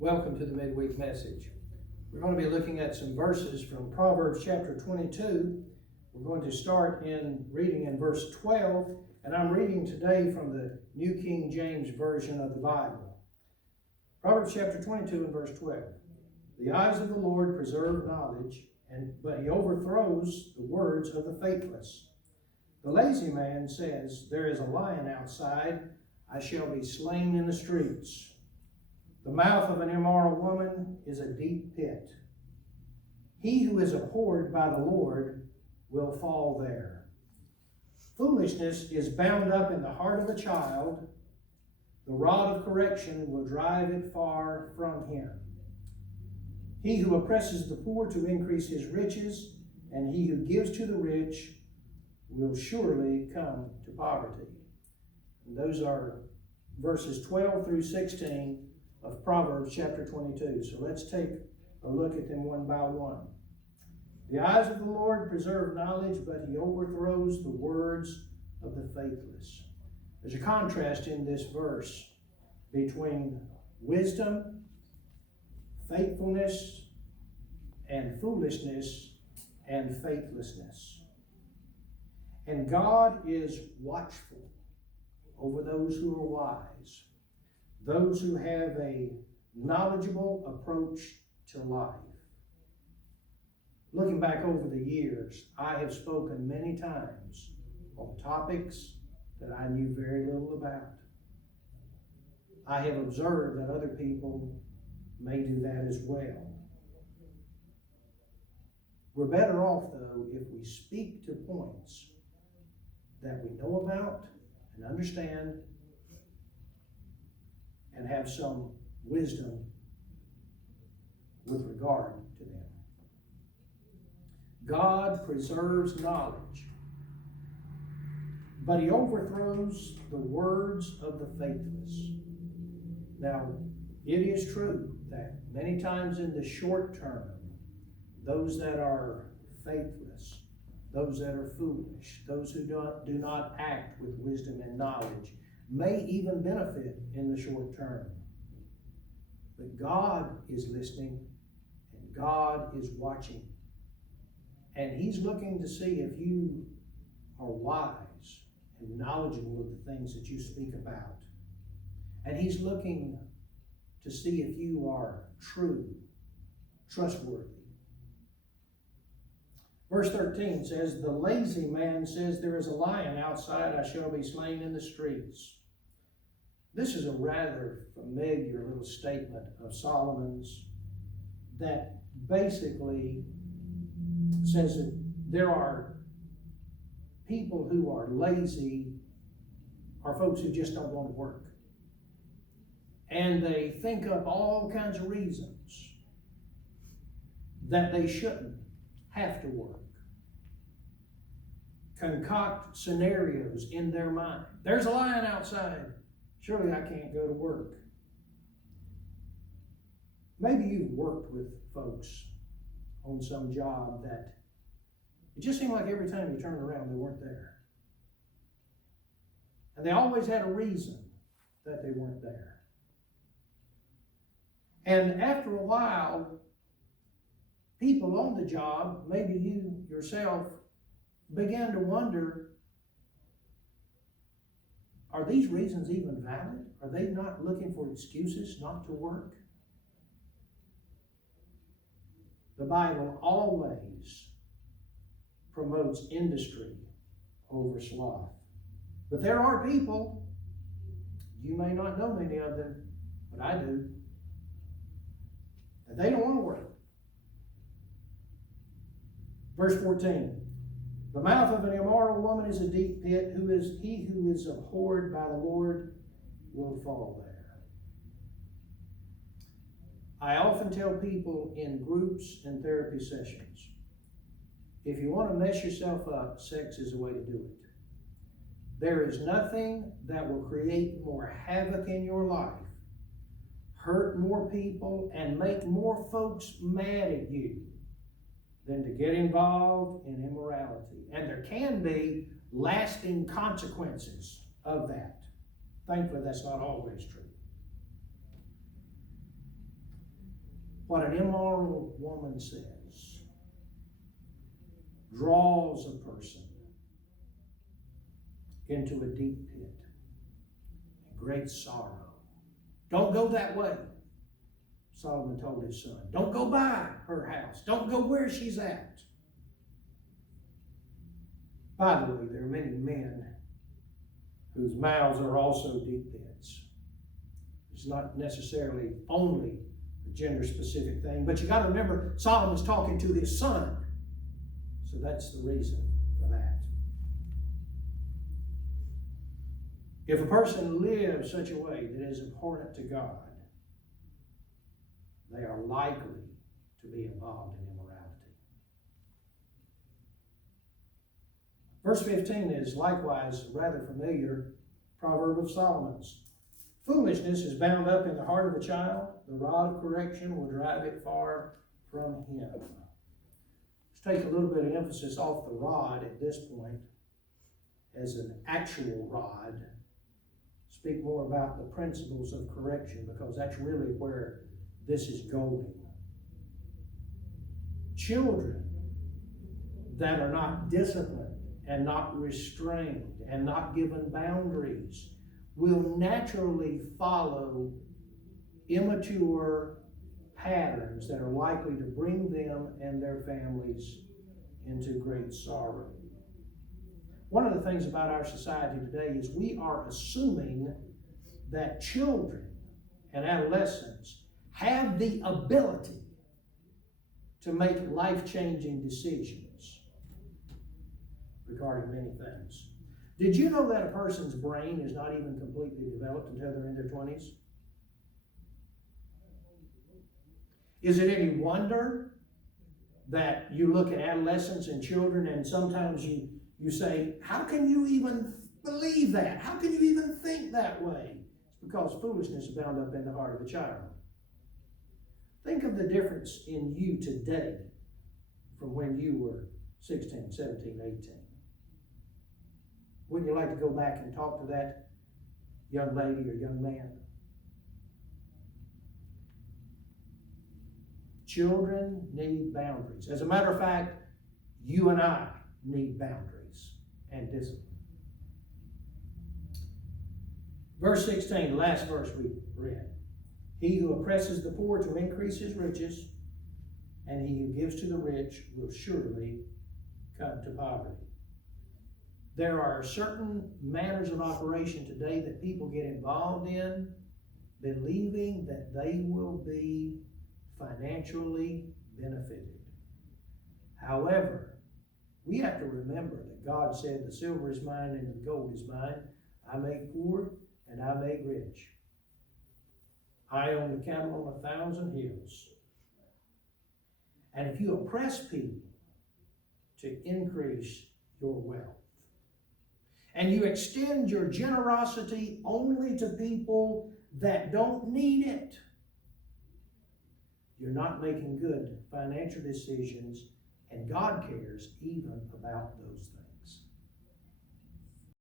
Welcome to the Midweek message. We're going to be looking at some verses from Proverbs chapter 22. We're going to start in reading in verse 12, and I'm reading today from the New King James Version of the Bible. Proverbs chapter 22 and verse 12. The eyes of the Lord preserve knowledge, but he overthrows the words of the faithless. The lazy man says, there is a lion outside, I shall be slain in the streets. The mouth of an immoral woman is a deep pit. He who is abhorred by the Lord will fall there. Foolishness is bound up in the heart of a child. The rod of correction will drive it far from him. He who oppresses the poor to increase his riches, and he who gives to the rich will surely come to poverty. And those are verses 12 through 16 of Proverbs chapter 22. So let's take a look at them one by one. The eyes of the Lord preserve knowledge, but he overthrows the words of the faithless. There's a contrast in this verse between wisdom, faithfulness, and foolishness and faithlessness. And God is watchful over those who are wise, those who have a knowledgeable approach to life. Looking back over the years, I have spoken many times on topics that I knew very little about. I have observed that other people may do that as well. We're better off, though, if we speak to points that we know about and understand and have some wisdom with regard to them. God preserves knowledge, but he overthrows the words of the faithless. Now, it is true that many times in the short term, those that are faithless, those that are foolish, those who do not act with wisdom and knowledge, may even benefit in the short term. But God is listening, and God is watching. And he's looking to see if you are wise and knowledgeable of the things that you speak about. And he's looking to see if you are true, trustworthy. Verse 13 says, the lazy man says, there is a lion outside, I shall be slain in the streets. This is a rather familiar little statement of Solomon's that basically says that there are people who are lazy, are folks who just don't want to work. And they think up all kinds of reasons that they shouldn't have to work. Concoct scenarios in their mind. There's a lion outside. Surely I can't go to work. Maybe you've worked with folks on some job that it just seemed like every time you turned around, they weren't there. And they always had a reason that they weren't there. And after a while, people on the job, maybe you yourself, began to wonder, are these reasons even valid? Are they not looking for excuses not to work? The Bible always promotes industry over sloth. But there are people, you may not know many of them, but I do, and they don't want to work. Verse 14. The mouth of an immoral woman is a deep pit. He who is abhorred by the Lord will fall there. I often tell people in groups and therapy sessions, if you want to mess yourself up, sex is the way to do it. There is nothing that will create more havoc in your life, hurt more people, and make more folks mad at you than to get involved in immorality. And there can be lasting consequences of that. Thankfully, that's not always true. what an immoral woman says draws a person into a deep pit, great sorrow. Don't go that way, Solomon told his son. Don't go by her house. Don't go where she's at. By the way, there are many men whose mouths are also deep pits. It's not necessarily only a gender-specific thing, but you got to remember, Solomon's talking to his son. So that's the reason for that. If a person lives such a way that is abhorrent to God, they are likely to be involved in immorality. Verse 15 is likewise a rather familiar proverb of Solomon's. Foolishness is bound up in the heart of a child. The rod of correction will drive it far from him. Let's take a little bit of emphasis off the rod at this point as an actual rod. Speak more about the principles of correction, because that's really where this is going. Children that are not disciplined and not restrained and not given boundaries will naturally follow immature patterns that are likely to bring them and their families into great sorrow. One of the things about our society today is we are assuming that children and adolescents have the ability to make life-changing decisions regarding many things. Did you know that a person's brain is not even completely developed until they're in their 20s? Is it any wonder that you look at adolescents and children and sometimes you say, how can you even believe that? How can you even think that way? It's because foolishness is bound up in the heart of a child. Think of the difference in you today from when you were 16, 17, 18. Wouldn't you like to go back and talk to that young lady or young man? Children need boundaries. As a matter of fact, you and I need boundaries and discipline. Verse 16, the last verse we read. He who oppresses the poor to increase his riches, and he who gives to the rich will surely come to poverty. There are certain manners of operation today that people get involved in, believing that they will be financially benefited. However, we have to remember that God said, the silver is mine and the gold is mine. I make poor and I make rich. I own the cattle on 1,000 hills. And if you oppress people to increase your wealth, and you extend your generosity only to people that don't need it, you're not making good financial decisions, and God cares even about those things.